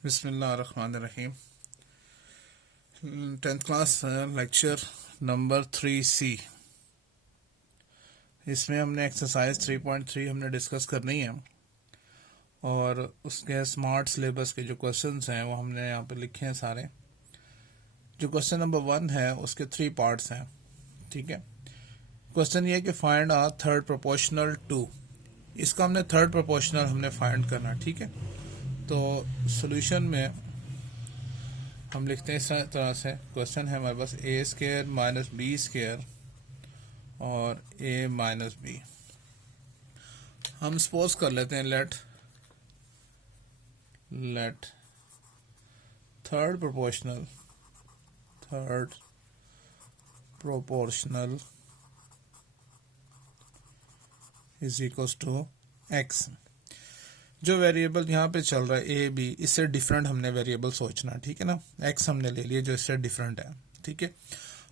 बिस्मिल्लाहिर्रहमानिर्रहीम। 10th class lecture number 3C। इसमें हमने एक्सरसाइज 3.3 हमने डिस्कस करनी है और उसके स्मार्ट सिलेबस के जो क्वेश्चंस हैं वो हमने यहाँ पे लिखे हैं सारे। जो क्वेश्चन नंबर 1 है उसके 3 पार्ट्स हैं। ठीक है, क्वेश्चन ये है कि find a third proportional to. इसका हमने थर्ड प्रोपोर्शनल हमने फाइंड करना। ठीक है, तो सॉल्यूशन में हम लिखते हैं इस तरह से। क्वेश्चन है हमारे पास a square minus B square और ए माइनस बी। हम सपोज कर लेते हैं let third proportional is equals to x. जो वेरिएबल यहाँ पे चल रहा है ए बी, इससे डिफरेंट हमने वेरिएबल सोचना। ठीक है ना, एक्स हमने ले लिया जो इससे डिफरेंट है। ठीक है,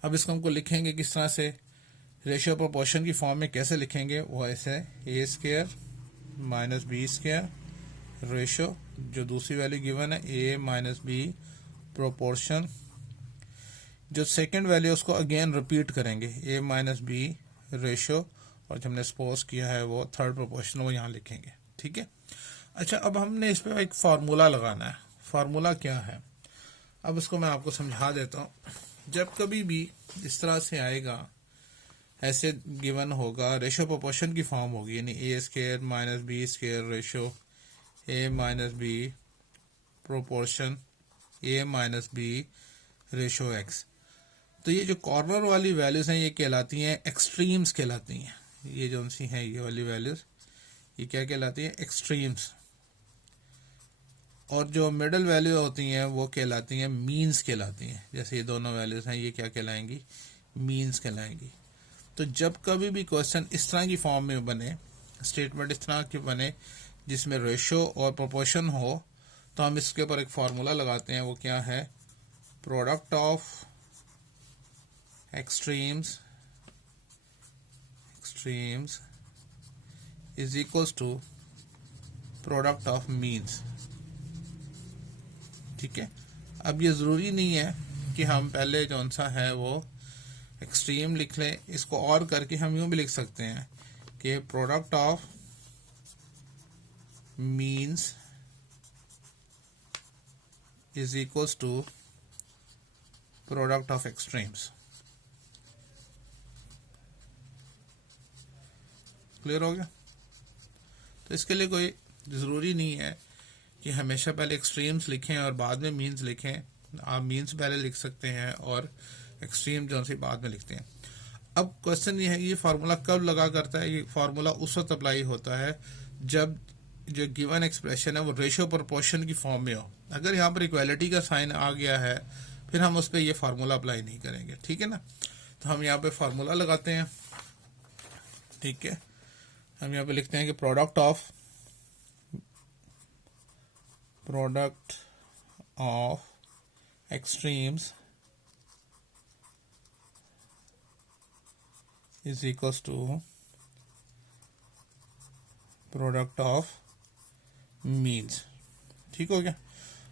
अब इसको हमको लिखेंगे किस तरह से, रेशियो प्रोपोर्शन की फॉर्म में कैसे लिखेंगे, वो ऐसे A square minus B square ratio, जो दूसरी वैल्यू गिवन है ए माइनस बी प्रोपोर्शन, जो सेकंड वैल्यू उसको अगेन रिपीट करेंगे ए माइनस बी रेशियो, और जो हमने सपोज किया है वो थर्ड प्रोपोर्शन वो यहाँ लिखेंगे। ठीक है, अच्छा अब हमने इस पर एक फार्मूला लगाना है। फार्मूला क्या है, अब उसको मैं आपको समझा देता हूँ। जब कभी भी इस तरह से आएगा, ऐसे गिवन होगा, रेशियो प्रोपोर्शन की फॉर्म होगी, यानी A square minus B square ratio A minus B proportion A minus B ratio X. तो ये जो कॉर्नर वाली वैल्यूज हैं ये कहलाती हैं एक्सट्रीम्स कहलाती हैं। ये जो सी हैं ये वाली वैल्यूज ये क्या कहलाती है, एक्सट्रीम्स। और जो मिडल वैल्यू होती हैं वो कहलाती हैं मीन्स कहलाती हैं। जैसे ये दोनों वैल्यूज हैं ये क्या कहलाएंगी, मीन्स कहलाएंगी। तो जब कभी भी क्वेश्चन इस तरह की फॉर्म में बने, स्टेटमेंट इस तरह की बने जिसमें रेशियो और प्रोपोर्शन हो, तो हम इसके ऊपर एक फार्मूला लगाते हैं। वो क्या है, product of extremes is equals to product of means. ठीक है, अब ये ज़रूरी नहीं है कि हम पहले जौन सा है वो एक्सट्रीम लिख लें, इसको और करके हम यूं भी लिख सकते हैं कि product of means is equals to product of extremes. Clear हो गया। तो इसके लिए कोई ज़रूरी नहीं है कि हमेशा पहले एक्सट्रीम्स लिखें और बाद में मीन्स लिखें। आप मीन्स पहले लिख सकते हैं और एक्सट्रीम जो से बाद में लिखते हैं। अब क्वेश्चन ये है, ये फार्मूला कब लगा करता है। ये फार्मूला उस वक्त अप्लाई होता है जब जो गिवन एक्सप्रेशन है वो रेशियो प्रोपोर्शन की फॉर्म में हो। अगर यहाँ पर इक्वालिटी का साइन आ गया है फिर हम उस पर ये फार्मूला अप्लाई नहीं करेंगे। ठीक है ना, तो हम यहाँ पे फार्मूला लगाते हैं। ठीक है, हम यहाँ पे लिखते हैं कि product of extremes is equals to product of means. ठीक हो गया।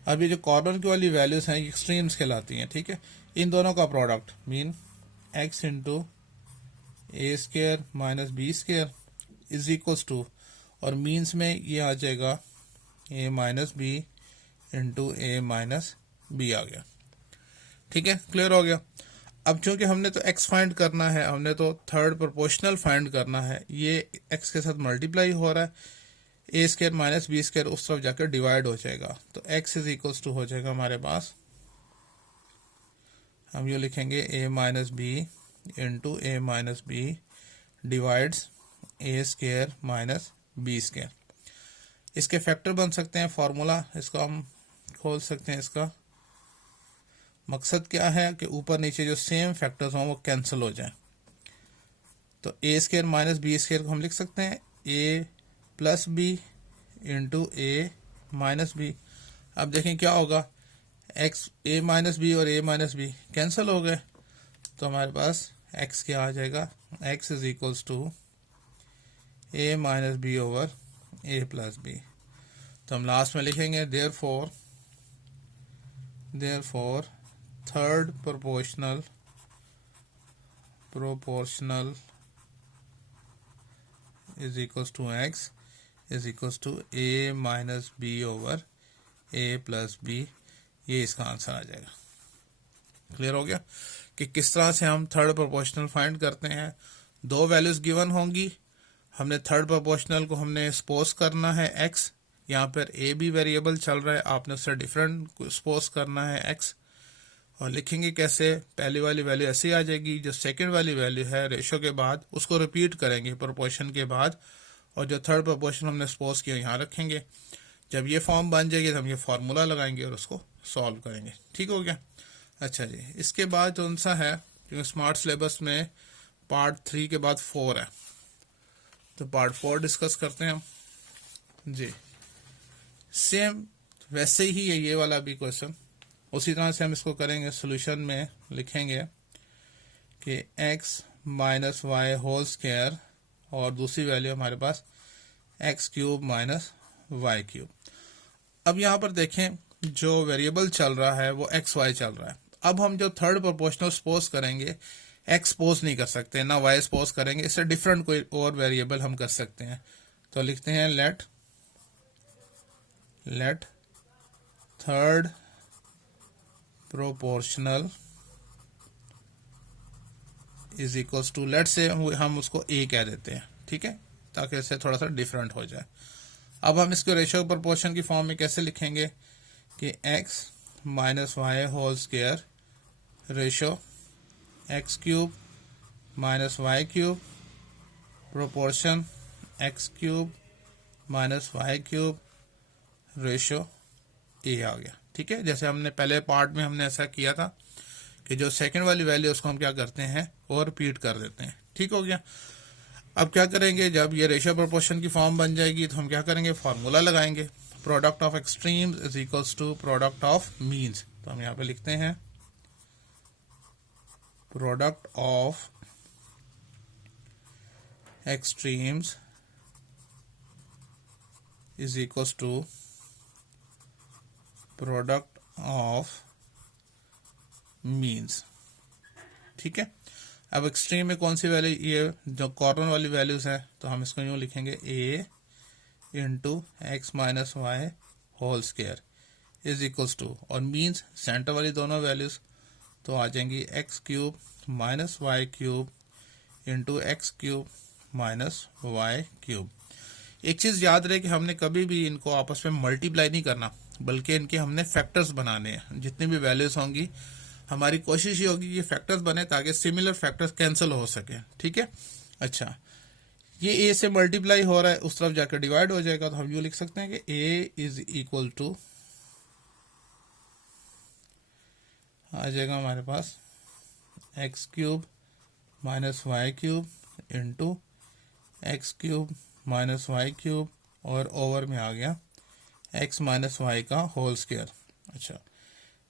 अब ये जो कॉर्नर की वाली वैल्यूज हैं एक्सट्रीम्स कहलाती हैं। ठीक है, इन दोनों का product mean x into A square minus B square is equals to, और मीन्स में ये आ जाएगा ए minus b into a minus b आ गया। ठीक है, क्लियर हो गया। अब चूंकि हमने तो एक्स फाइंड करना है, हमने तो थर्ड प्रोपोर्शनल फाइंड करना है, ये एक्स के साथ मल्टीप्लाई हो रहा है, ए स्क्वायर माइनस बी स्क्वायर उस तरफ जाकर डिवाइड हो जाएगा। तो एक्स इज इक्वल्स टू हो जाएगा हमारे पास, हम ये लिखेंगे ए minus b into a minus B divides A square minus B square. इसके फैक्टर बन सकते हैं, फॉर्मूला इसको हम खोल सकते हैं। इसका मकसद क्या है कि ऊपर नीचे जो सेम फैक्टर्स हों वो कैंसिल हो जाएं। तो ए स्क्वायर माइनस बी स्क्वायर को हम लिख सकते हैं ए plus B into a minus B. अब देखें क्या होगा, एक्स ए माइनस बी और ए माइनस बी कैंसिल हो गए, तो हमारे पास एक्स क्या आ जाएगा, x is equals to a minus b over a plus b. तो हम लास्ट में लिखेंगे therefore therefore third proportional is equals to x is equals to a minus b over a plus b, ये इसका answer आ जाएगा। Clear हो गया कि किस तरह से हम थर्ड प्रोपोर्शनल फाइंड करते हैं। दो वैल्यूज गिवन होंगी, हमने थर्ड प्रोपोर्शनल को हमने सपोज करना है x, यहाँ पर a भी वेरिएबल चल रहा है, आपने उससे डिफरेंट सपोज करना है x, और लिखेंगे कैसे, पहली वाली वैल्यू ऐसी आ जाएगी, जो सेकंड वाली वैल्यू है रेशो के बाद उसको रिपीट करेंगे प्रोपोर्शन के बाद, और जो थर्ड प्रोपोर्शन हमने सपोज किया यहाँ रखेंगे। जब ये फॉर्म बन जाएगी तो हम ये फार्मूला लगाएंगे और उसको सॉल्व करेंगे। ठीक हो गया। अच्छा जी, इसके बाद कौन सा है, क्योंकि स्मार्ट सिलेबस में पार्ट 3 के बाद 4 है, तो पार्ट 4 डिस्कस करते हैं हम जी। सेम वैसे ही है ये वाला भी क्वेश्चन, उसी तरह से हम इसको करेंगे। सोल्यूशन में लिखेंगे कि x minus Y whole square और दूसरी वैल्यू हमारे पास X cube minus Y cube. अब यहाँ पर देखें जो वेरिएबल चल रहा है वो एक्स वाई चल रहा है। अब हम जो थर्ड प्रोपोर्शनल सपोज करेंगे, एक्स सपोज नहीं कर सकते ना वाई सपोज करेंगे, इससे डिफरेंट कोई और वेरिएबल हम कर सकते हैं। तो लिखते हैं let third proportional is equals to, let से हम उसको ए कह देते हैं, ठीक है, ताकि इससे थोड़ा सा डिफरेंट हो जाए। अब हम इसको रेशियो प्रोपोर्शन की फॉर्म में कैसे लिखेंगे कि x minus Y whole square ratio X cube minus Y cube proportion X cube minus Y cube ratio A आ गया। ठीक है, जैसे हमने पहले पार्ट में हमने ऐसा किया था कि जो सेकंड वाली वैल्यू उसको हम क्या करते हैं और रिपीट कर देते हैं। ठीक हो गया। अब क्या करेंगे, जब ये रेशियो प्रोपोर्शन की फॉर्म बन जाएगी तो हम क्या करेंगे, फार्मूला लगाएंगे, product of extremes is equals to product of means. तो हम यहाँ पे लिखते हैं product of extremes is equals to product of means. ठीक है, अब एक्सट्रीम में कौन सी वैल्यू, ये जो कॉर्नर वाली वैल्यूज है, तो हम इसको यूं लिखेंगे a into x minus Y whole square is equals to, और मीन्स सेंटर वाली दोनों वैल्यूज तो आ जाएंगी x cube minus Y cube into x cube minus Y cube. एक चीज याद रहे कि हमने कभी भी इनको आपस में मल्टीप्लाई नहीं करना, बल्कि इनके हमने फैक्टर्स बनाने हैं। जितनी भी वैल्यूज होंगी हमारी कोशिश ये होगी कि फैक्टर्स बने ताकि सिमिलर फैक्टर्स कैंसिल हो सके। ठीक है। अच्छा, ये a से मल्टीप्लाई हो रहा है, उस तरफ जाकर डिवाइड हो जाएगा, तो हम यूँ लिख सकते हैं कि a इज इक्वल टू आ जाएगा हमारे पास X cube minus Y cube into x cube minus Y cube, और ओवर में आ गया एक्स माइनस वाई का होल स्क्वायर। अच्छा,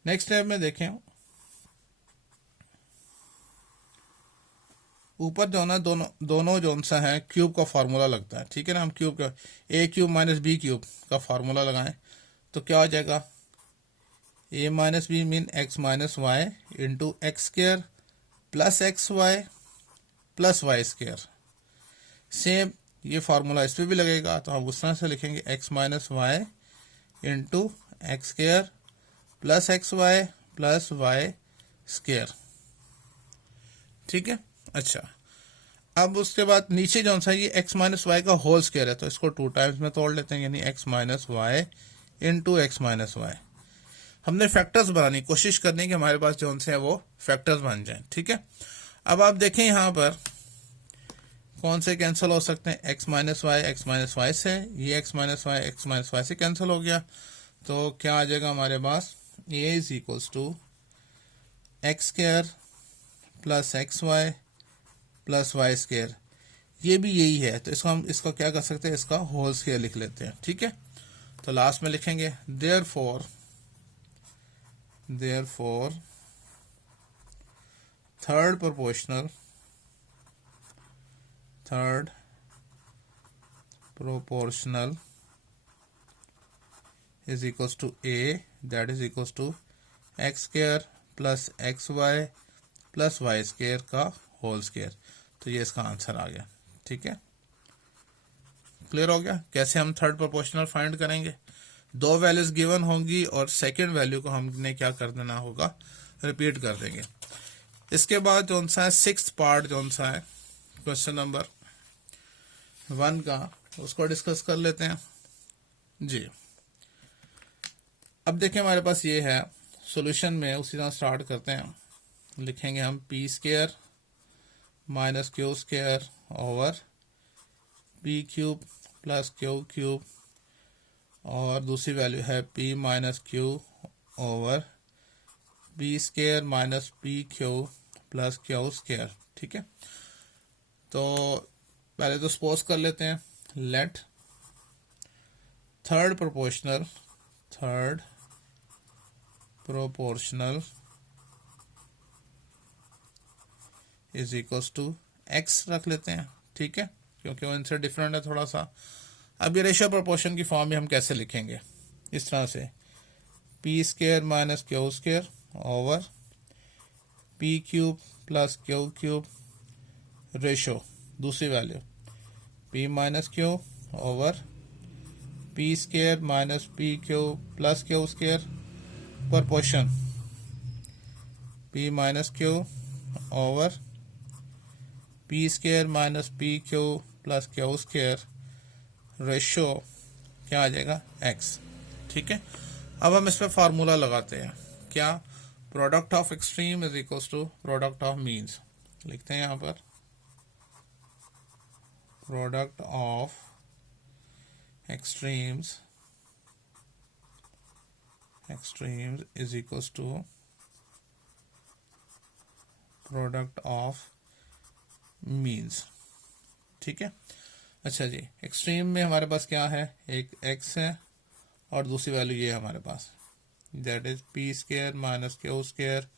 नेक्स्ट स्टेप में देखें, ऊपर जो ना दोनों जो सा है क्यूब का फार्मूला लगता है। ठीक है ना, हम क्यूब का A cube minus B cube का फार्मूला लगाएं तो क्या हो जाएगा, ए minus B mean X minus Y into x square plus x Y plus Y square. Same ये फार्मूला इस पर भी लगेगा, तो हम उस तरह से लिखेंगे x minus Y into x square plus x Y plus Y square. ठीक है। अच्छा, अब उसके बाद नीचे जो सा ये x माइनस वाई का होल स्क्वायर है, तो इसको 2 टाइम्स में तोड़ लेते हैं, यानी x minus Y into x minus y. हमने फैक्टर्स बनाने की कोशिश करनी कि हमारे पास जो से है वो फैक्टर्स बन जाए। ठीक है। अब आप देखें यहाँ पर कौन से कैंसिल हो सकते हैं, x माइनस वाई से, ये x माइनस वाई से कैंसिल हो गया, तो क्या आ जाएगा हमारे पास, a is equals to x square plus x Y plus Y square. ये भी यही है, तो इसको हम इसका क्या कर सकते हैं, इसका होल स्क्वायर लिख लेते हैं। ठीक है, तो लास्ट में लिखेंगे therefore third proportional is equals to a, that is equals to x square plus x Y plus Y square का होल स्क्वायर। तो ये इसका आंसर आ गया। ठीक है, क्लियर हो गया कैसे हम थर्ड प्रोपोर्शनल फाइंड करेंगे। दो वैल्यूज गिवन होंगी और सेकंड वैल्यू को हमने क्या कर देना होगा, रिपीट कर देंगे। इसके बाद जो सा है सिक्स्थ पार्ट जो सा है क्वेश्चन नंबर 1 का, उसको डिस्कस कर लेते हैं जी। अब देखिए हमारे पास ये है सॉल्यूशन में, उसी तरह स्टार्ट करते हैं। लिखेंगे हम p square minus Q square over P cube plus Q cube, और दूसरी वैल्यू है p minus Q over P square minus P Q plus Q square. ठीक है, तो पहले तो सपोज कर लेते हैं, let third proportional is equals to x रख लेते हैं। ठीक है, क्योंकि वो इनसे डिफरेंट है थोड़ा सा। अब ये रेशियो प्रोपोर्शन की फॉर्म में हम कैसे लिखेंगे, इस तरह से P square minus Q square over P cube plus Q cube ratio दूसरी value P minus Q over P square minus P Q plus Q square proportion P minus Q over P square minus P Q plus Q square ratio क्या आ जाएगा, x. ठीक है, अब हम इस पर फार्मूला लगाते हैं, क्या, product of extreme is equals to product of means. लिखते हैं यहां पर product of extremes is equals to product of means. ठीक है, अच्छा जी, एक्सट्रीम में हमारे पास क्या है, एक एक्स है और दूसरी वैल्यू ये है हमारे पास, that is P square minus Q square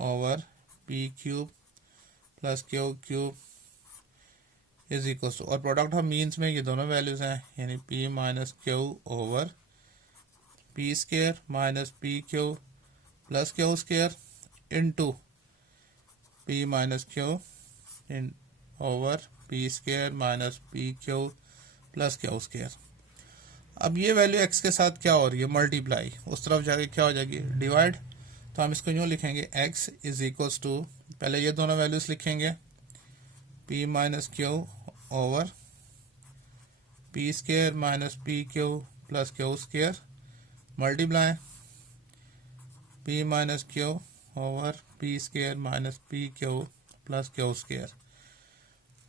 over P cube plus Q cube is equal to, और प्रोडक्ट ऑफ मीन्स में ये दोनों वैल्यूज हैं, यानी P minus Q over P square minus P Q plus Q square into P minus Q over P square minus P Q plus Q square. अब ये value x के साथ क्या हो रही है, मल्टीप्लाई, उस तरफ जाके क्या हो जाएगी, डिवाइड। तो हम इसको यूँ लिखेंगे एक्स इज इक्वल्स टू, पहले ये दोनों वैल्यूज लिखेंगे, P minus Q over P square minus P Q plus Q square multiply p minus Q over P square minus P Q plus Q square,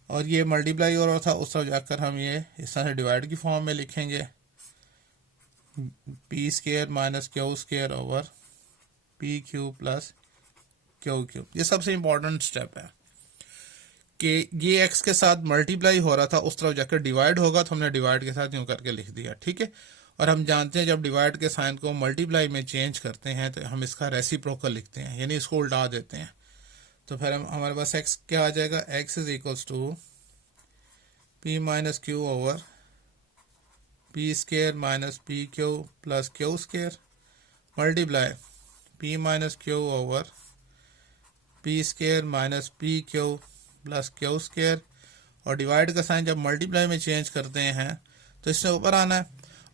और ये मल्टीप्लाई हो रहा था, उस तरफ जाकर हम ये इस तरह से डिवाइड की फॉर्म में लिखेंगे, P square minus Q square over P Q plus Q cube. ये सबसे इंपॉर्टेंट स्टेप है कि ये एक्स के साथ मल्टीप्लाई हो रहा था, उस तरफ जाकर डिवाइड होगा, तो हमने डिवाइड के साथ यूं करके लिख दिया। ठीक है, और हम जानते हैं जब डिवाइड के साइन को मल्टीप्लाई में चेंज करते हैं तो हम इसका रेसिप्रोकल लिखते हैं, यानी इसको उल्टा देते हैं। तो फिर हमारे पास एक्स क्या आ जाएगा, x is equals to p minus Q over P square minus P Q plus Q square multiply p minus Q over P square minus P Q plus Q square, और डिवाइड का sign जब multiply में change करते हैं तो इससे ऊपर आना है,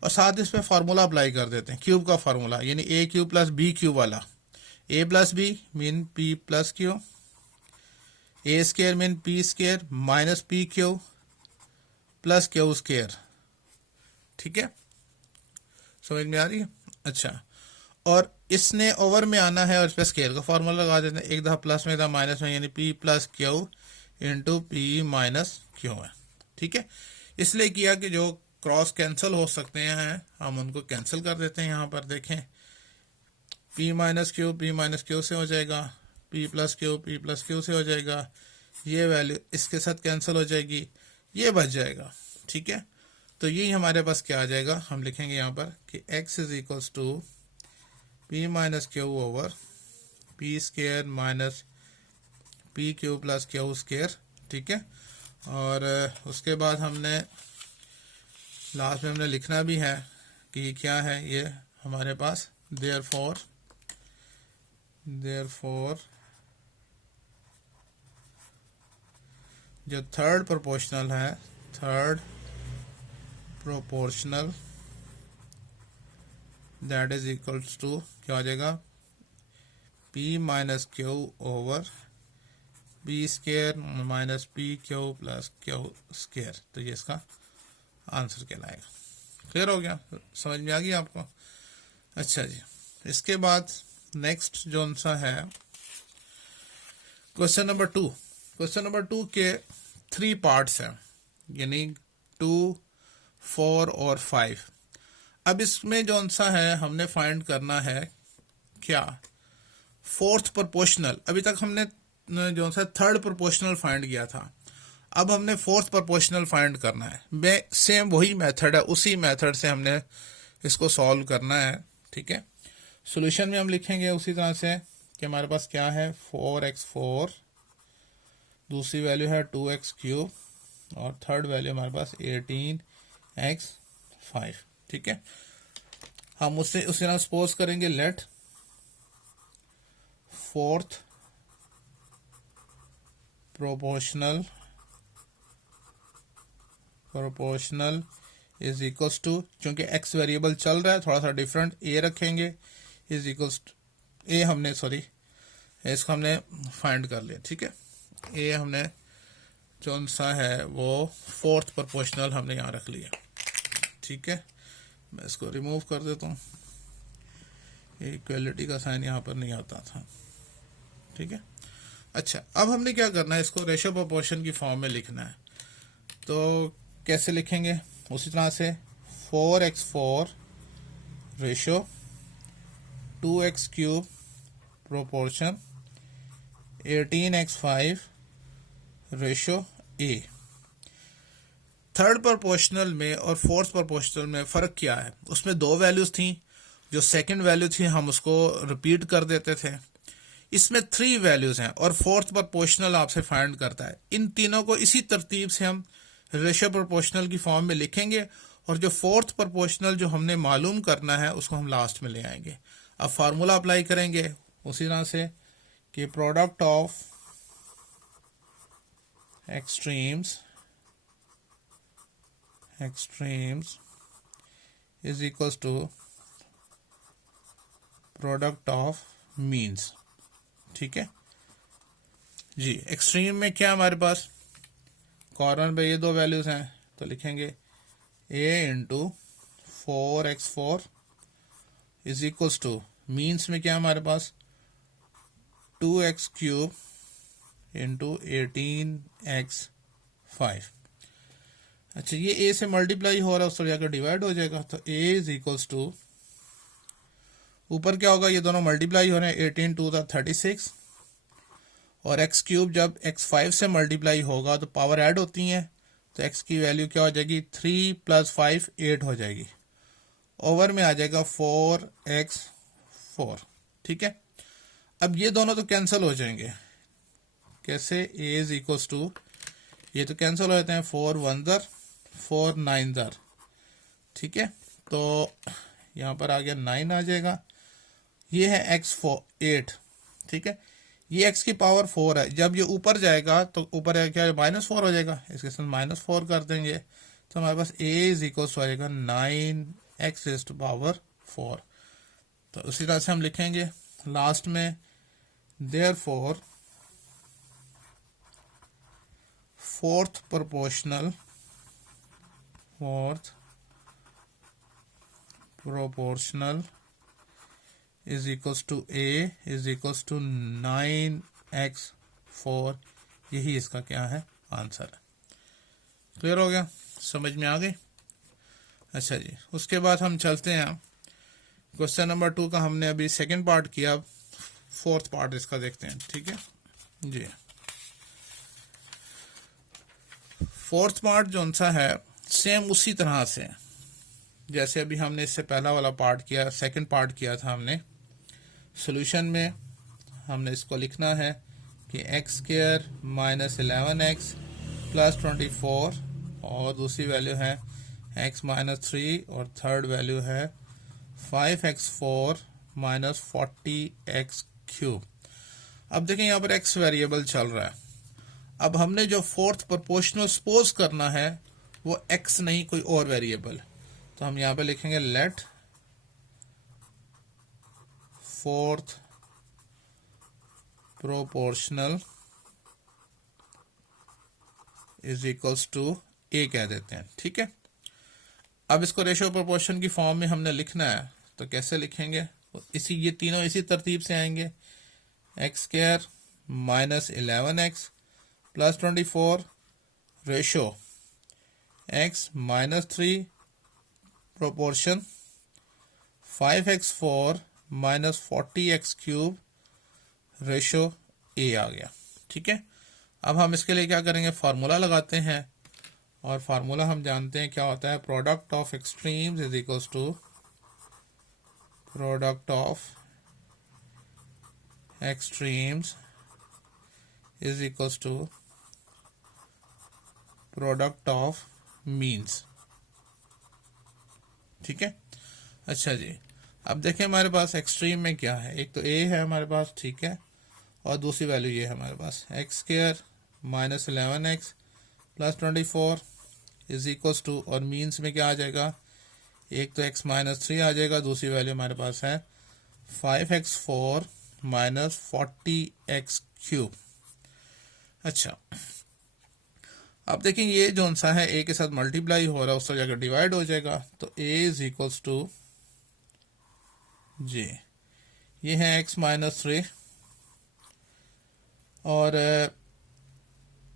और साथ इस पे फार्मूला अप्लाई कर देते हैं, क्यूब का फार्मूला, यानी A cube plus B cube वाला, A plus B mean P plus Q, A square mean P square minus P Q plus Q square. ठीक है, समझ में आ रही है। अच्छा, और इसने ओवर में आना है और इस पर स्केयर का फार्मूला लगा देते हैं, एक दफा प्लस में एक दफा माइनस में, यानी P plus Q into P minus Q है। ठीक है, इसलिए किया कि जो क्रॉस कैंसिल हो सकते हैं हम उनको कैंसिल कर देते हैं। यहाँ पर देखें, पी माइनस क्यू से हो जाएगा, पी प्लस क्यू से हो जाएगा, ये वैल्यू इसके साथ कैंसिल हो जाएगी, ये बच जाएगा। ठीक है, तो यही हमारे पास क्या आ जाएगा, हम लिखेंगे यहाँ पर कि x is equals to p minus Q over P square minus P Q plus Q square. ठीक है, और उसके बाद हमने लास्ट में हमने लिखना भी है कि क्या है ये हमारे पास, देयरफॉर देयरफॉर जो थर्ड प्रोपोर्शनल है, third proportional that is equals to क्या हो जाएगा, p minus Q over p square minus P Q plus q square. तो ये इसका आंसर कहलाएगा। क्लियर हो गया, समझ में आ गई आपको? अच्छा जी, इसके बाद नेक्स्ट जो सा है क्वेश्चन नंबर 2। क्वेश्चन नंबर 2 के 3 पार्ट्स हैं, यानी 2, 4 और 5। अब इसमें जो सा है हमने फाइंड करना है क्या, फोर्थ प्रोपोर्शनल। अभी तक हमने जो सा थर्ड प्रोपोर्शनल फाइंड किया था, अब हमने फोर्थ प्रोपोर्शनल फाइंड करना है। सेम वही मेथड है, उसी मेथड से हमने इसको सॉल्व करना है। ठीक है, सॉल्यूशन में हम लिखेंगे उसी तरह से कि हमारे पास क्या है, 4x4, दूसरी वैल्यू है 2x³ और थर्ड वैल्यू हमारे पास 18x5। ठीक है, हम उससे उसी तरह सपोज करेंगे let fourth proportional is equals to, क्योंकि x वेरिएबल चल रहा है थोड़ा सा डिफरेंट, a रखेंगे इज इक्वल्स टू a, हमने सॉरी इसको हमने फाइंड कर लिया। ठीक है, a हमने जो सा है वो फोर्थ प्रोपोर्शनल हमने यहाँ रख लिया। ठीक है, मैं इसको रिमूव कर देता हूँ, इक्वलिटी का साइन यहाँ पर नहीं आता था। ठीक है, अच्छा अब हमने क्या करना है, इसको रेशियो प्रोपोर्शन की फॉर्म में लिखना है। तो कैसे लिखेंगे, उसी तरह से 4x4 ratio 2x³ proportion 18x5 ratio a। Third proportional में और फोर्थ प्रोपोर्शनल में फ़र्क क्या है, उसमें 2 वैल्यूज थी, जो सेकंड वैल्यू थी हम उसको रिपीट कर देते थे। इसमें 3 वैल्यूज हैं और फोर्थ प्रोपोर्शनल आपसे फाइंड करता है। इन तीनों को इसी तरतीब से हम रेशियो प्रोपोर्शनल की फॉर्म में लिखेंगे और जो फोर्थ प्रोपोर्शनल जो हमने मालूम करना है उसको हम लास्ट में ले आएंगे। अब फार्मूला अप्लाई करेंगे उसी तरह से कि product of extremes is equals to product of means. ठीक है जी, एक्सट्रीम में क्या हमारे पास कॉर्नर पे ये 2 वैल्यूज हैं, तो लिखेंगे a into 4x4 is equals to, means में क्या हमारे पास 2x³ इंटू 18x5। अच्छा, ये a से मल्टीप्लाई हो रहा है, उस पर जाकर डिवाइड हो जाएगा, तो a इज इक्वल्स टू, ऊपर क्या होगा, ये दोनों मल्टीप्लाई हो रहे हैं, 18 2 36 और x³ जब x5 से मल्टीप्लाई होगा तो पावर ऐड होती हैं, तो x की वैल्यू क्या हो जाएगी, 3 + 5 8 हो जाएगी, ओवर में आ जाएगा 4x4। ठीक है, अब ये दोनों तो कैंसिल हो जाएंगे, कैसे, a इज इक्वल्स टू, ये तो कैंसिल हो जाते हैं, 4 1 ज़र 4 9 ज़र। ठीक है, तो यहाँ पर आ गया 9 आ जाएगा, ये है x4 8। ठीक है, ये x की पावर 4 है, जब ये ऊपर जाएगा तो ऊपर क्या -4 हो जाएगा, इसके साथ -4 कर देंगे, तो हमारे पास a इज इक्वल टू आएगा 9x⁴। तो उसी तरह से हम लिखेंगे लास्ट में, therefore fourth proportional is equals to a is equals to 9x4। यही इसका क्या है, आंसर है। क्लियर हो गया, समझ में आ गई? अच्छा जी, उसके बाद हम चलते हैं क्वेश्चन नंबर 2 का, हमने अभी सेकंड पार्ट किया, फोर्थ पार्ट इसका देखते हैं। ठीक है जी, फोर्थ पार्ट जो सा है सेम उसी तरह से जैसे अभी हमने इससे पहला वाला पार्ट किया, सेकंड पार्ट किया था हमने। सॉल्यूशन में हमने इसको लिखना है कि x² - 11x + 24 और दूसरी वैल्यू है x - 3 और थर्ड वैल्यू है 5x4 - 40x³ क्यूब। अब देखें यहाँ पर x वेरिएबल चल रहा है। अब हमने जो फोर्थ प्रोपोर्शनल सपोज करना है वो x नहीं कोई और वेरिएबल, तो हम यहाँ पे लिखेंगे let fourth proportional is equals to a कह देते हैं, ठीक है। अब इसको रेशियो प्रोपोर्शन की फॉर्म में हमने लिखना है, तो कैसे लिखेंगे, इसी ये तीनों इसी तरतीब से आएंगे। एक्स स्क्वायर माइनस 11x प्लस 24 ratio x minus 3 proportion 5x4 minus 40x cube ratio a आ गया, ठीक है। अब हम इसके लिए क्या करेंगे, फार्मूला लगाते हैं, और फार्मूला हम जानते हैं क्या होता है, product of extremes is equals to product of extremes is equals to product of means, ठीक है। अच्छा जी, अब देखें हमारे पास एक्सट्रीम में क्या है, एक तो a है हमारे पास, ठीक है, और दूसरी वैल्यू ये है हमारे पास एक्स स्क्वायर माइनस 11x प्लस 24 इज इक्वल्स टू, और मीन्स में क्या आ जाएगा, एक तो x माइनस 3 आ जाएगा, दूसरी वैल्यू हमारे पास है 5x4 माइनस 40x क्यूब। अच्छा, अब देखें ये जो सा है a के साथ मल्टीप्लाई हो रहा है उससे जाकर डिवाइड हो जाएगा, तो a इज इक्वल्स टू जी, ये है x माइनस 3, और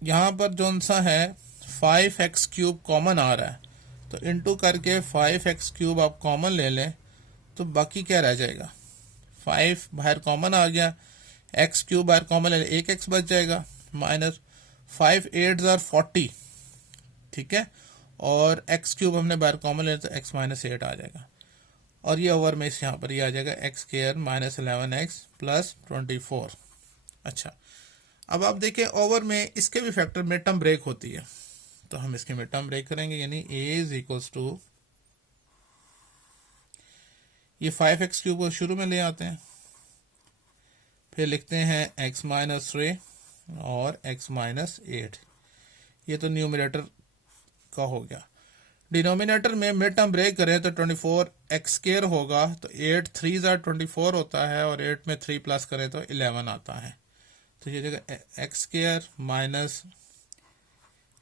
यहाँ पर जो सा है 5x क्यूब कॉमन आ रहा है, तो इनटू करके 5x क्यूब आप कॉमन ले लें तो बाकी क्या रह जाएगा, 5 बाहर कॉमन आ गया, x क्यूब बाहर कॉमन ले लें, एक x बच जाएगा, माइनस 5 8 40, ठीक है, और x क्यूब हमने बाहर कॉमन ले तो x माइनस 8 आ जाएगा, और ये ओवर में यहाँ पर ये आ जाएगा एक्स स्क्वायर माइनस 11x प्लस 24। अच्छा, अब आप देखिए ओवर में इसके भी फैक्टर में टर्म ब्रेक होती है, तो हम इसके में टर्म ब्रेक करेंगे, यानी a इज इक्वल्स टू, ये 5x क्यूब को शुरू में ले आते हैं, फिर लिखते हैं x माइनस 3 और x माइनस 8, ये तो न्यूमरेटर का हो गया। डिनोमिनेटर में मिड टर्म ब्रेक करें तो 24 एक्स स्क्वायर होगा, तो 8 3 24 होता है, और 8 में 3 प्लस करें तो 11 आता है, तो ये जगह x square minus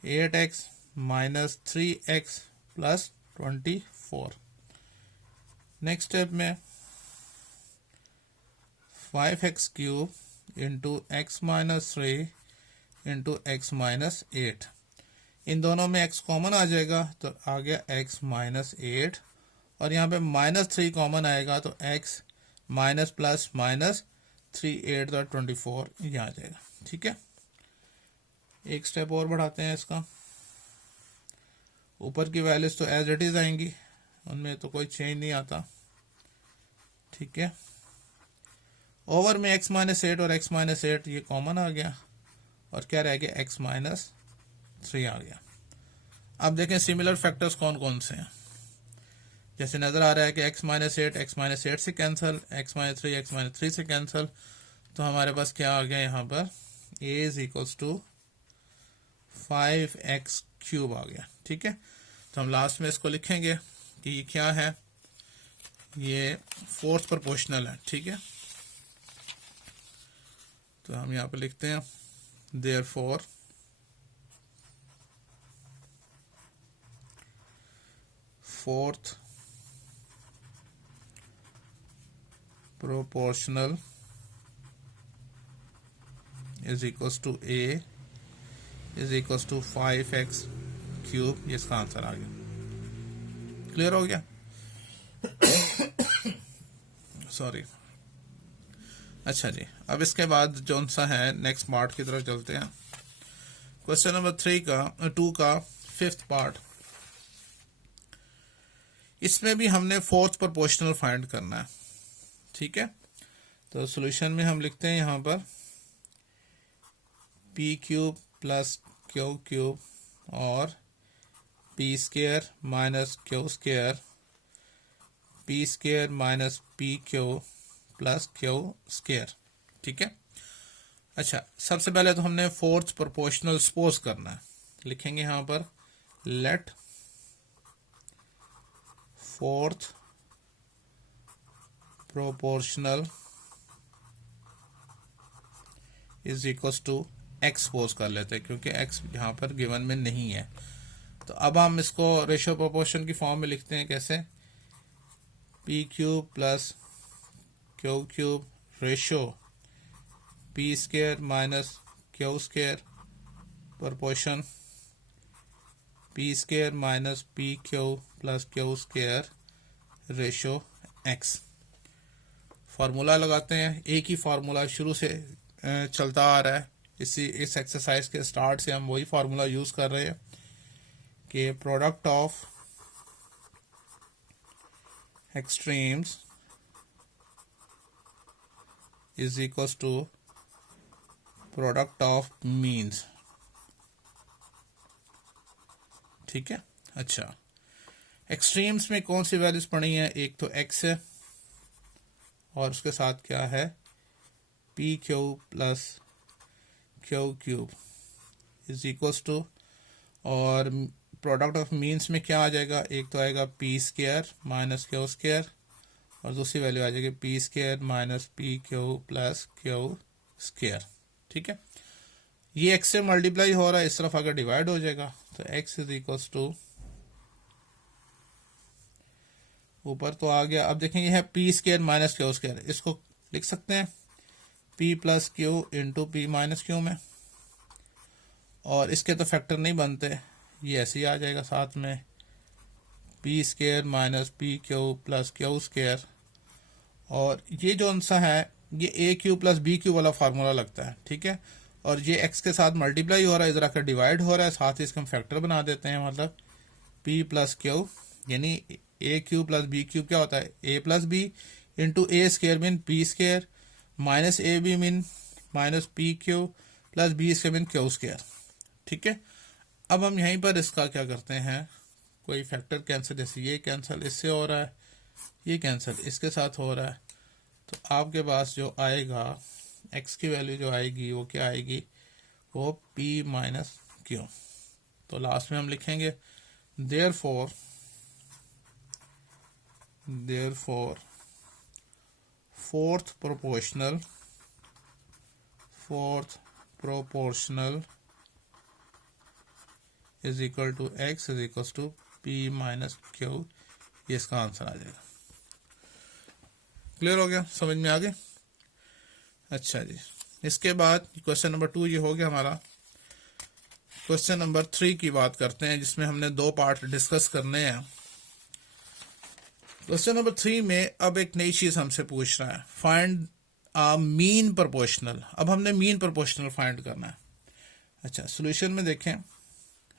8x minus 3x plus 24। Next step में 5x cube into x minus 3 into x minus 8, इन दोनों में x कॉमन आ जाएगा तो आ गया x माइनस 8, और यहाँ पे माइनस 3 कॉमन आएगा तो x माइनस प्लस माइनस 3 8 24 ये आ जाएगा, ठीक है। एक स्टेप और बढ़ाते हैं इसका, ऊपर की वैल्यूज तो एज इट इज आएंगी, उनमें तो कोई चेंज नहीं आता, ठीक है। ओवर में x माइनस 8 और x माइनस 8 ये कॉमन आ गया, और क्या रह गया, x माइनस 3 आ गया। अब देखें सिमिलर फैक्टर्स कौन कौन से हैं, जैसे नजर आ रहा है कि x माइनस 8 से कैंसिल, x माइनस 3 से कैंसिल, तो हमारे पास क्या आ गया यहाँ पर, a is equals to 5x cube आ गया, ठीक है। तो हम लास्ट में इसको लिखेंगे कि ये क्या है, ये फोर्थ प्रोपोर्शनल है, ठीक है। तो हम यहाँ पे लिखते हैं therefore fourth proportional is equals to a is equals to 5x cube, ये इसका आंसर आ गया। क्लियर हो गया, सॉरी। अच्छा जी, अब इसके बाद जो सा है नेक्स्ट पार्ट की तरफ चलते हैं। क्वेश्चन नंबर 2 का 5th पार्ट, इसमें भी हमने फोर्थ प्रोपोर्शनल फाइंड करना है, ठीक है। तो सॉल्यूशन में हम लिखते हैं यहाँ पर p cube plus q cube और p square minus q square, p square minus p Q plus q square, ठीक है। अच्छा, सबसे पहले तो हमने फोर्थ प्रोपोर्शनल सपोज करना है। लिखेंगे यहां पर let fourth proportional is equal to x suppose कर लेते हैं, क्योंकि एक्स यहाँ पर गिवन में नहीं है। तो अब हम इसको रेशियो प्रोपोर्शन की फॉर्म में लिखते हैं। कैसे? P cube plus Q cube ratio P square minus Q square proportion P square minus P Q plus Q square ratio x. Formula लगाते हैं। एक ही फार्मूला शुरू से चलता आ रहा है। इस एक्सरसाइज के स्टार्ट से हम वही फार्मूला यूज कर रहे हैं कि product of extremes is equal to product of means. ठीक है। अच्छा, एक्सट्रीम्स में कौन सी वैल्यूज पड़ी हैं? एक तो एक्स है और उसके साथ क्या है? P cube plus Q cube is equal to, और प्रोडक्ट ऑफ मीन्स में क्या आ जाएगा? एक तो आएगा p square minus Q square और दूसरी वैल्यू आ जाएगी p square minus P Q plus Q square. ठीक है। ये एक्स से मल्टीप्लाई हो रहा है, इस तरफ अगर डिवाइड हो जाएगा तो एक्स इज इक्वल टू, ऊपर तो आ गया। अब देखेंगे है P square minus Q square, इसको लिख सकते हैं P plus Q into P minus Q में, और इसके तो फैक्टर नहीं बनते, ये ऐसे ही आ जाएगा साथ में P square minus P Q plus Q square. और ये जो आंसर है ये ए क्यू प्लस बी क्यू वाला फार्मूला लगता है। ठीक है। और ये एक्स के साथ मल्टीप्लाई हो रहा है, इधर आकर डिवाइड हो रहा है, साथ ही इसका हम फैक्टर बना देते हैं, मतलब पी प्लस क्यू यानी A cube plus B cube क्या होता है? A plus B into A square mean P square minus A B mean minus P Q plus B square mean Q square. ठीक है। अब हम यहीं पर इसका क्या करते हैं, कोई फैक्टर कैंसिल, जैसे ये कैंसिल इससे हो रहा है, ये कैंसिल इसके साथ हो रहा है, तो आपके पास जो आएगा एक्स की वैल्यू जो आएगी वो क्या आएगी? वो पी माइनस क्यू। तो लास्ट में हम लिखेंगे therefore fourth proportional is equal to x is equal to p minus q. ये इसका आंसर आ जाएगा। क्लियर हो गया? समझ में आ गया? अच्छा जी, इसके बाद क्वेश्चन नंबर 2 ये हो गया हमारा। क्वेश्चन नंबर 3 की बात करते हैं, जिसमें हमने 2 पार्ट डिस्कस करने हैं। क्वेश्चन नंबर 3 में अब एक नई चीज हमसे पूछ रहा है, फाइंड मीन प्रोपोर्शनल। अब हमने मीन प्रोपोर्शनल फाइंड करना है। अच्छा, सॉल्यूशन में देखें,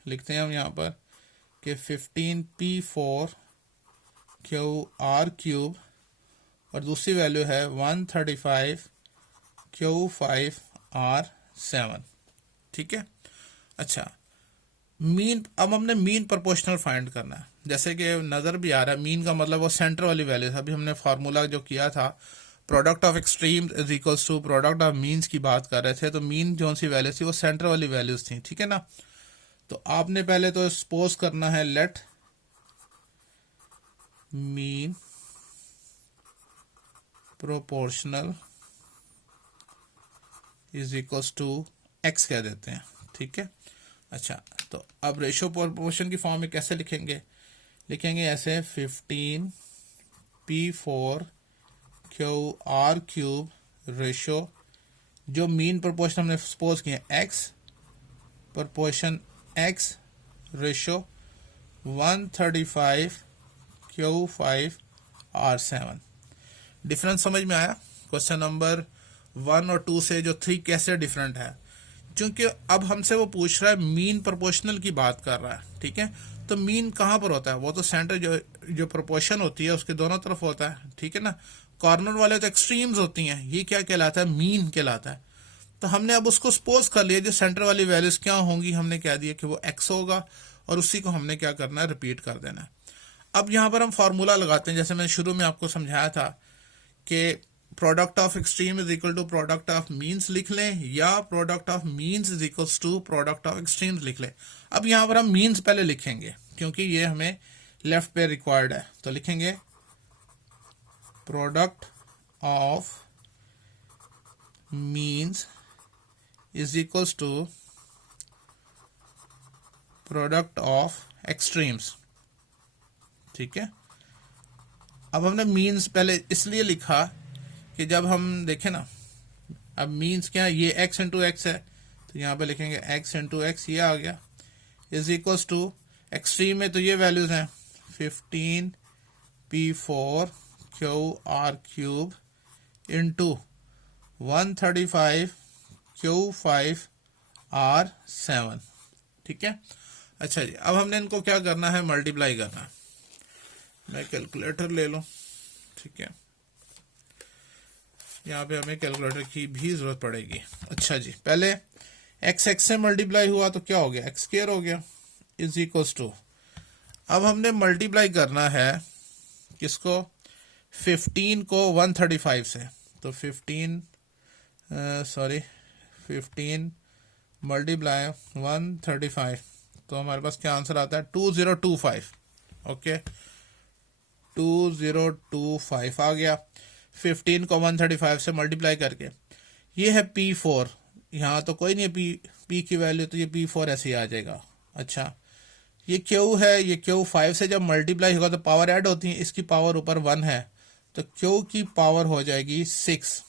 लिखते हैं हम यहाँ पर कि 15p4 QR³ और दूसरी वैल्यू है 135 Q5R7। ठीक है। अच्छा, मीन, अब हमने मीन प्रोपोर्शनल फाइंड करना है। जैसे कि नजर भी आ रहा है, मीन का मतलब वो सेंटर वाली वैल्यू था। अभी हमने फार्मूला जो किया था product of extreme is equals to product of means की बात कर रहे थे, तो मीन जो सी वैल्यू थी वो सेंटर वाली वैल्यूज थी। ठीक है ना। तो आपने पहले तो सपोज करना है let mean proportional is equals to x कह देते हैं। ठीक है। अच्छा, तो अब रेशियो प्रोपोर्शन की फॉर्म में कैसे लिखेंगे? लिखेंगे ऐसे 15p4 QR³ रेशियो, जो मीन प्रोपोर्शन हमने सपोज किया x, proportion x ratio 135 Q5R7। Difference समझ में आया? क्वेश्चन नंबर 1 और 2 से जो 3 कैसे डिफरेंट है, क्योंकि अब हमसे वो पूछ रहा है मीन प्रोपोर्शनल की बात कर रहा है। ठीक है। तो मीन कहाँ पर होता है? वो तो सेंटर जो प्रोपोर्शन होती है उसके दोनों तरफ होता है। ठीक है ना। कॉर्नर वाले तो एक्सट्रीम्स होती हैं, ये क्या कहलाता है? मीन कहलाता है। तो हमने अब उसको सपोज कर लिया, जो सेंटर वाली वैल्यूज क्या होंगी, हमने कह दिया कि वो एक्स होगा, और उसी को हमने क्या करना है? रिपीट कर देना है। अब यहाँ पर हम फार्मूला लगाते हैं, जैसे मैंने शुरू में आपको समझाया था कि product of extreme is equal to product of means लिख लें, या product of means is equal to product of extremes लिख लें। अब यहां पर हम मीन्स पहले लिखेंगे क्योंकि ये हमें लेफ्ट पे रिक्वायर्ड है, तो लिखेंगे product of means is equal to product of extremes. ठीक है, अब हमने मीन्स पहले इसलिए लिखा कि जब हम देखें ना, अब मीन्स क्या है, ये x इंटू एक्स है, तो यहाँ पे लिखेंगे x इंटू एक्स, ये आ गया, इज इक्वल्स टू एक्सट्रीम में तो ये वैल्यूज हैं 15 p4 QR cube into 135 Q5 R7। ठीक है, अच्छा जी, अब हमने इनको क्या करना है, मल्टीप्लाई करना है। मैं कैलकुलेटर ले लूं, ठीक है, यहाँ पे हमें कैलकुलेटर की भी जरूरत पड़ेगी। अच्छा जी, पहले एक्स एक्स से मल्टीप्लाई हुआ तो क्या हो गया, एक्स स्क्वायर हो गया, इज इक्वल्स टू, अब हमने मल्टीप्लाई करना है किसको, 15 को 135 से, तो 15 मल्टीप्लाई 135, तो हमारे पास क्या आंसर आता है 2025। ओके, 2025 आ गया 15 को 135 से मल्टीप्लाई करके। ये है P4, यहाँ तो कोई नहीं है P की वैल्यू, तो ये P4 ऐसे ही आ जाएगा। अच्छा, ये Q है, ये Q 5 से जब मल्टीप्लाई होगा तो पावर ऐड होती है, इसकी पावर ऊपर 1 है, तो Q की पावर हो जाएगी 6।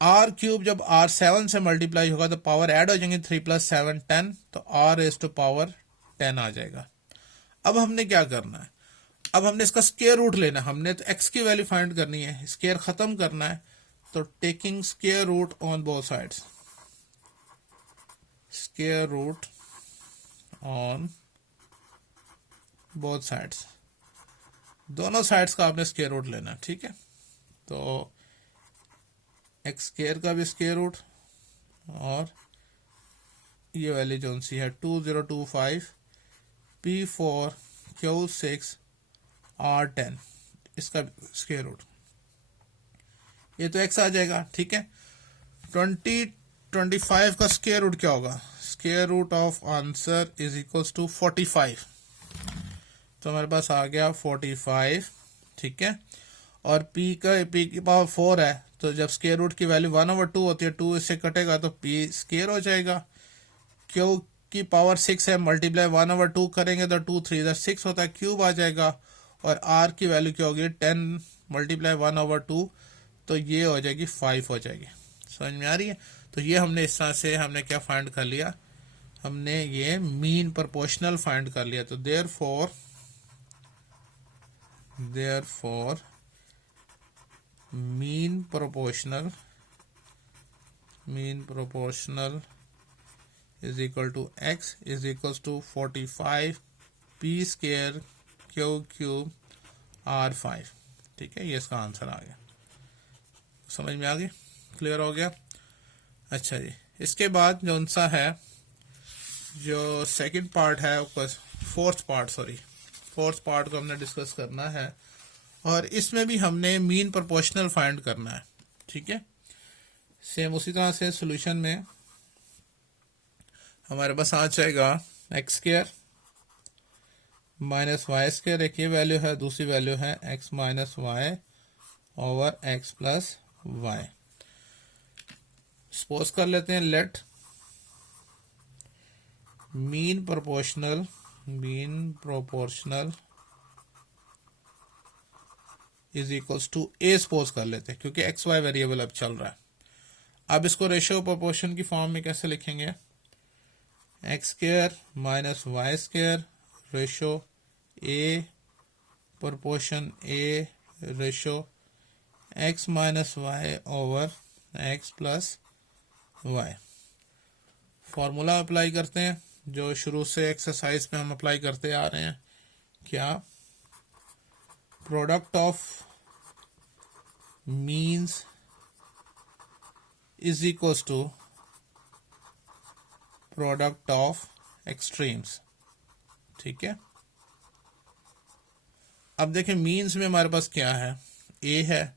R क्यूब जब R7 से मल्टीप्लाई होगा तो पावर ऐड हो जाएंगे, 3 + 7 10, तो R रेज़ टू पावर 10 आ जाएगा। अब हमने क्या करना है, अब हमने इसका स्क्वायर रूट लेना है, हमने तो x की वैल्यू फाइंड करनी है, स्क्वायर खत्म करना है, तो taking square root on both sides, square root on both sides, दोनों साइड्स का आपने स्क्वायर रूट लेना है। ठीक है, तो एक्स स्क्वायर का भी स्क्वायर रूट, और ये वैल्यू जो सी है 2025 P4 Q6 R10, इसका स्क्वायर रूट, ये तो x आ जाएगा। ठीक है, 25 का स्क्वायर रूट क्या होगा, square root of answer is equals to 45, तो हमारे पास आ गया 45। ठीक है, और p की पावर 4 है, तो जब स्क्वायर रूट की वैल्यू 1/2 होती है, 2 इससे कटेगा तो p स्क्वायर हो जाएगा। q की पावर 6 है, मल्टीप्लाई 1/2 करेंगे तो 2 3 इधर 6 होता है, क्यूब आ जाएगा, और r की वैल्यू क्या होगी 10 मल्टीप्लाई 1/2, तो ये हो जाएगी 5 हो जाएगी। समझ में आ रही है, तो ये हमने इस तरह से हमने क्या फाइंड कर लिया, हमने ये मीन प्रोपोर्शनल फाइंड कर लिया। तो therefore mean proportional is equal to x is equal to 45 p square Q cube R5। ठीक है, ये इसका आंसर आ गया। समझ में आ गई, क्लियर हो गया। अच्छा जी, इसके बाद जो सा है, जो सेकंड पार्ट है, फोर्थ पार्ट को हमने डिस्कस करना है, और इसमें भी हमने मीन प्रोपोर्शनल फाइंड करना है। ठीक है, सेम उसी तरह से सॉल्यूशन में हमारे पास आ जाएगा x square minus y square, एक ये वैल्यू है, दूसरी वैल्यू है x minus Y over x plus y. Suppose कर लेते हैं, let mean proportional is equals to a suppose कर लेते हैं, क्योंकि एक्स वाई वेरिएबल अब चल रहा है। अब इसको रेशियो प्रोपोर्शन की फॉर्म में कैसे लिखेंगे, x square minus y square ratio a proportion a ratio x minus Y over x plus y. Formula apply करते हैं जो शुरू से एक्सरसाइज में हम अप्लाई करते आ रहे हैं। क्या, product of means is equals to product of extremes. ठीक है, अब देखें मीन्स में हमारे पास क्या है, ए है,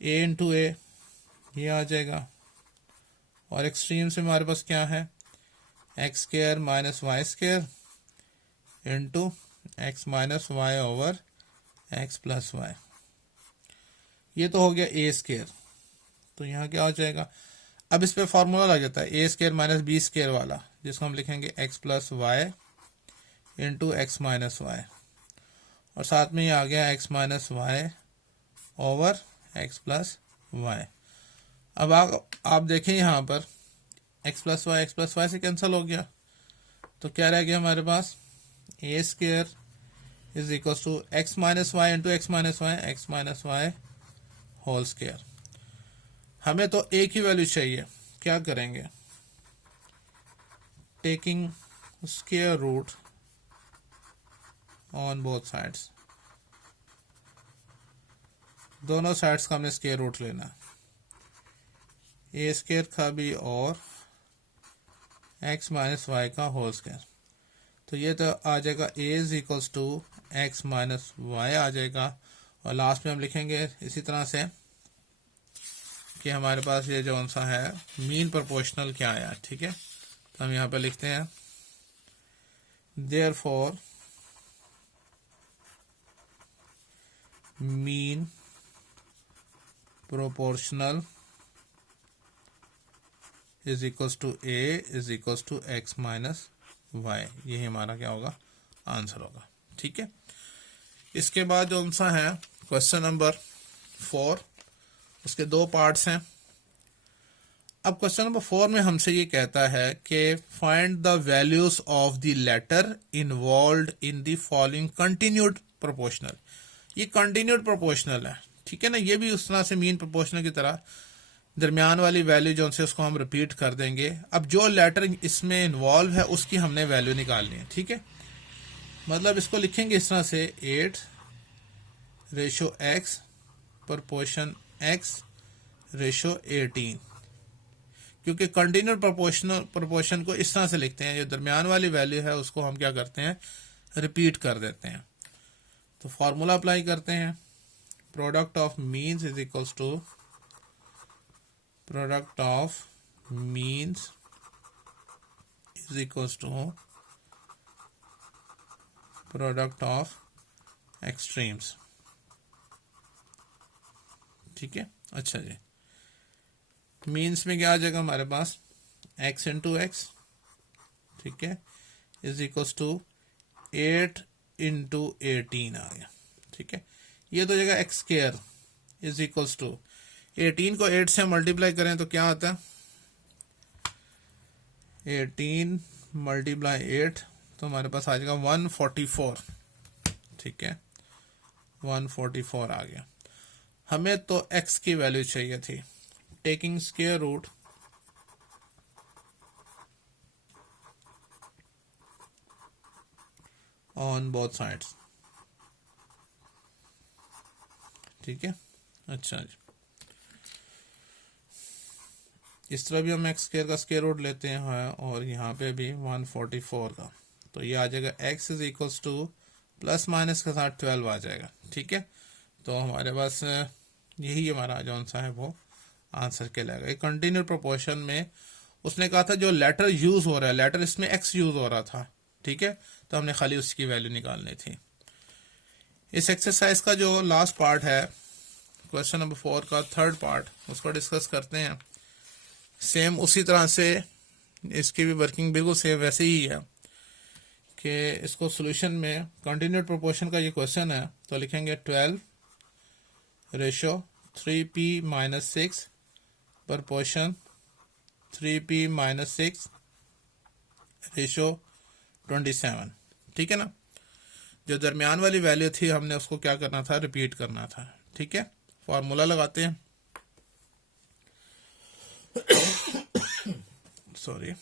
ए इंटू ए ये आ जाएगा, और एक्सट्रीम से हमारे पास क्या है, x square minus y square into x minus Y over x plus y, ये तो हो गया ए स्क्र। तो यहाँ क्या हो जाएगा, अब इस पे फॉर्मूला लग जाता है A square minus B square वाला, जिसको हम लिखेंगे X plus Y into x minus Y, और साथ में ये आ गया X minus Y over x plus Y. अब आप देखें यहाँ पर एक्स प्लस वाई से कैंसिल हो गया, तो क्या रह गया हमारे पास, A square is equal to x minus Y into x minus Y whole square. हमें तो ए की वैल्यू चाहिए, क्या करेंगे, taking square root on both sides, दोनों साइड्स का हमें स्क्वायर रूट लेना, ए स्क्वायर का भी और एक्स माइनस वाई का होल स्क्वायर। तो ये तो आ जाएगा A is equals to x minus Y आ जाएगा, और लास्ट में हम लिखेंगे इसी तरह से कि हमारे पास ये जो सा है मीन प्रोपोर्शनल क्या आया, ठीक है। तो हम यहाँ पे लिखते हैं therefore mean proportional is equals to a is equals to x minus y, यही हमारा क्या होगा, आंसर होगा, ठीक है। इसके बाद जो सा है क्वेश्चन नंबर 4, उसके 2 पार्ट्स हैं। अब क्वेश्चन नंबर 4 में हमसे ये कहता है कि find the values of the letter involved in the following continued proportional. ये कंटिन्यूड प्रोपोर्शनल है, ठीक है ना, ये भी उस तरह से मीन प्रोपोर्शनल की तरह दरमियान वाली वैल्यू जो से उसको हम रिपीट कर देंगे। अब जो लेटर इसमें इन्वॉल्व है उसकी हमने वैल्यू निकालनी है, ठीक है। मतलब इसको लिखेंगे इस तरह से 8:x प्रोपोर्शन x रेशो 18, क्योंकि कंटिन्यूड प्रोपोर्शन को इस तरह से लिखते हैं, जो दरमियान वाली वैल्यू है उसको हम क्या करते हैं, रिपीट कर देते हैं। तो फॉर्मूला अप्लाई करते हैं, product of means is equals to product of means is equals to product of extremes, ठीक है। अच्छा जी, मीन्स में क्या आ जाएगा हमारे पास, x इंटू एक्स, ठीक है, इज इक्वल्स टू 8 इंटू 18 आ गया, ठीक है। ये तो जगह x square is equals to 18 को 8 से मल्टीप्लाई करें तो क्या आता है, 18 मल्टीप्लाई 8 तो हमारे पास आ जाएगा 144, ठीक है, 144 आ गया। हमें तो x की वैल्यू चाहिए थी, taking square root on both sides, ठीक है। अच्छा जी, इस तरह भी हम एक्स स्क्वायर का स्क्वायर रूट लेते हैं, और यहाँ पे भी 144 का, तो ये आ जाएगा x is equals to plus minus के साथ 12 आ जाएगा, ठीक है। तो हमारे पास यही हमारा जो सा है वो आंसर कहलाएगा। एक कंटिन्यूड प्रोपोर्शन में उसने कहा था जो लेटर यूज हो रहा है, लेटर इसमें x यूज हो रहा था, ठीक है, तो हमने खाली उसकी वैल्यू निकालनी थी। इस एक्सरसाइज का जो लास्ट पार्ट है क्वेश्चन नंबर 4 का 3rd पार्ट, उसको डिस्कस करते हैं। सेम उसी तरह से इसकी भी वर्किंग बिल्कुल सेम वैसे ही है कि इसको सॉल्यूशन में कंटिन्यूड प्रोपोर्शन का ये क्वेश्चन है, तो लिखेंगे 12:3p-6 प्रोपोर्शन 3p-6:27, ठीक है ना। जो दरमियान वाली वैल्यू थी हमने उसको क्या करना था, रिपीट करना था, ठीक है। फॉर्मूला लगाते हैं, सॉरी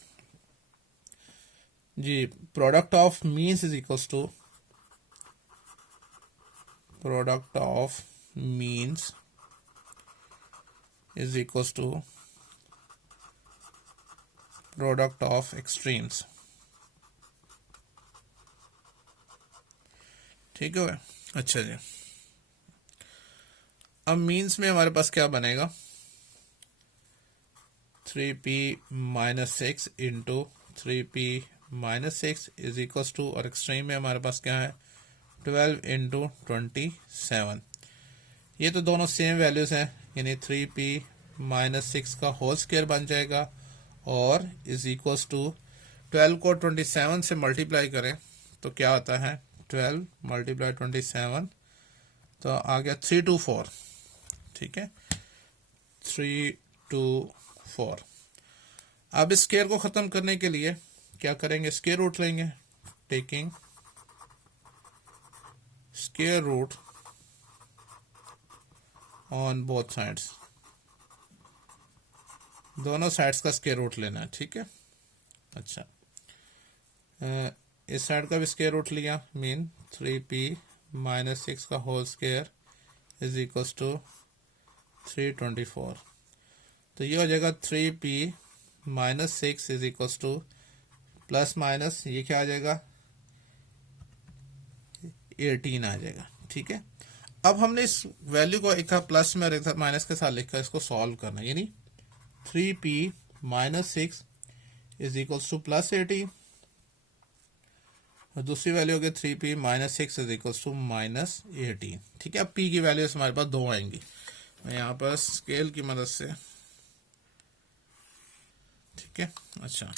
जी, product of means is equals to product of means is equals to product of extremes, ठीक है। अच्छा जी, अब मीन्स में हमारे पास क्या बनेगा, 3p minus 6 into 3p minus 6 is equal to, और एक्सट्रीम में हमारे पास क्या है, 12 इंटू 27। ये तो दोनों सेम वैल्यूज हैं, यानी 3p माइनस 6 का होल स्क्वायर बन जाएगा, और इज इक्वल टू 12 को 27 से मल्टीप्लाई करें तो क्या आता है, 12 मल्टीप्लाई 27 तो आ गया 324। ठीक है, 324। अब इस स्क्वायर को खत्म करने के लिए क्या करेंगे, स्क्वायर रूट लेंगे, taking square root on both sides, दोनों साइड्स का स्क्वायर रूट लेना है। ठीक है, अच्छा, इस साइड का भी स्क्वायर रूट लिया, मीन 3p माइनस 6 का whole square is equal to 324। तो ये हो जाएगा 3p minus 6 is equal to plus minus ये क्या आ जाएगा, 18 आ जाएगा। ठीक है, अब हमने इस वैल्यू को एक प्लस में और माइनस के साथ लिखकर इसको सॉल्व करना है, यानी 3p minus 6 is equal to plus 18, और दूसरी वैल्यू होगी 3p minus 6 is equal to minus 18। ठीक है, अब p की वैल्यूज हमारे पास दो आएंगी, मैं यहाँ पर स्केल की मदद से, ठीक है, अच्छा,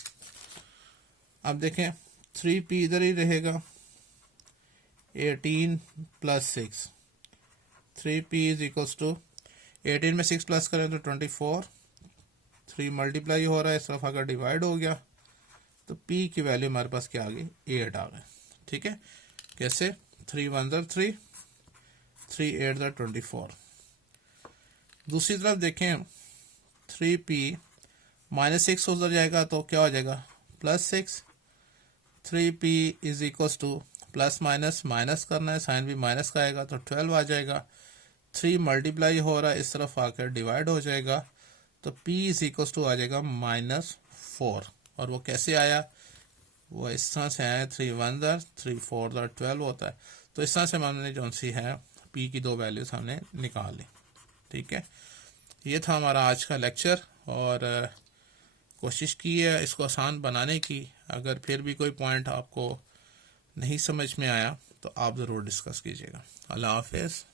अब देखें 3p इधर ही रहेगा, 18 plus 6, 3p is equal to 18 में 6 प्लस करें तो 24, 3 मल्टीप्लाई हो रहा है, इस तरफ अगर डिवाइड हो गया तो p की वैल्यू हमारे पास क्या आ गई, 8 आ गए। ठीक है, कैसे, 3 1 3, 3 8 24। दूसरी तरफ देखें 3p माइनस 6 उधर जाएगा तो क्या हो जाएगा, plus 6, 3p is equal to plus minus minus करना है, साइन भी माइनस का आएगा तो 12 आ जाएगा, 3 मल्टीप्लाई हो रहा है, इस तरफ आकर डिवाइड हो जाएगा तो p इज इक्वल टू आ जाएगा माइनस 4। और वो कैसे आया, वो इस तरह से आया, 3 1 3 4 12 होता है। तो इस तरह से हमने जो सी है p की दो वैल्यूज हमने निकाल ली। ठीक है, ये था हमारा आज का लेक्चर, और कोशिश की है इसको आसान बनाने की। अगर फिर भी कोई पॉइंट आपको नहीं समझ में आया तो आप ज़रूर डिस्कस कीजिएगा। अल्लाह हाफिज़।